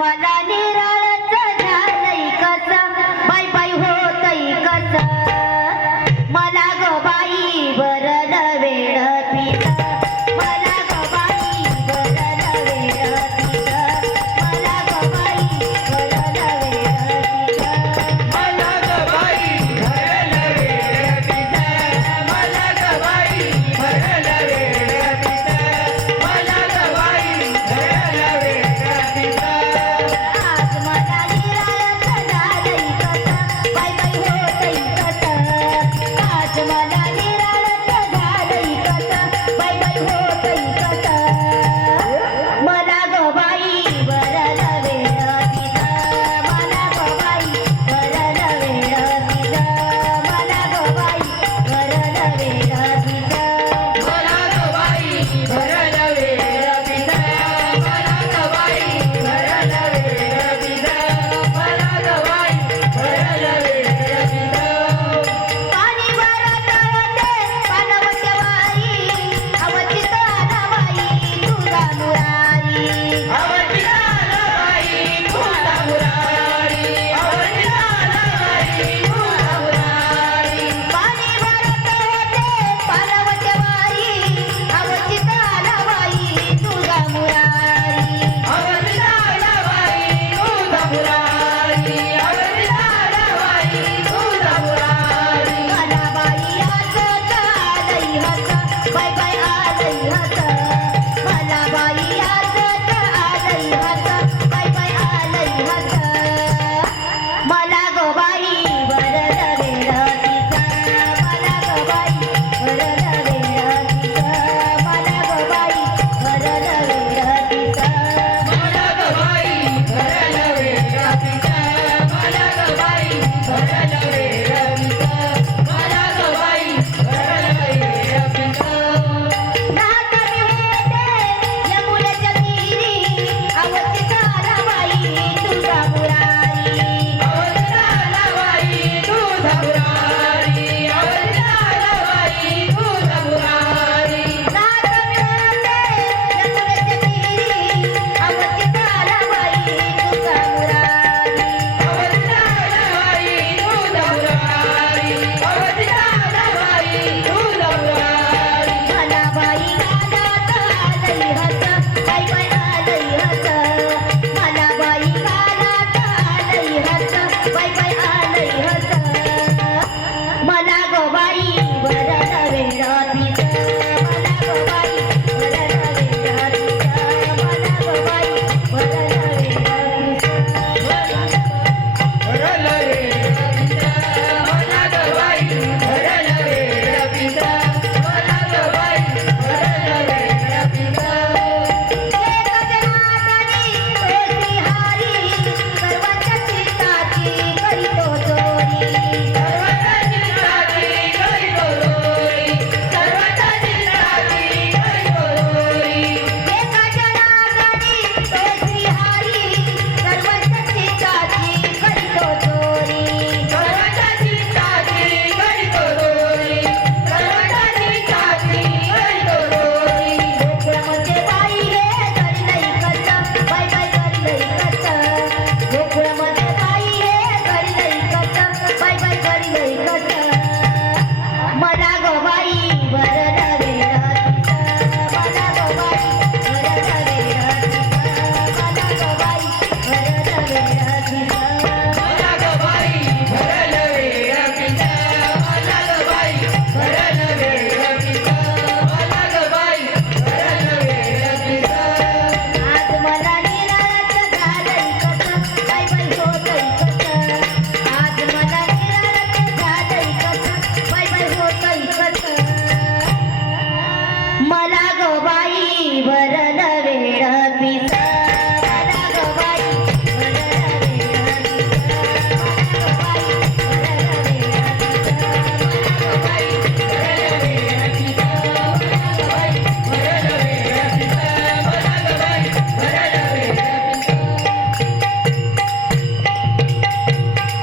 ولا गोबाई वरद वेळ Thank you.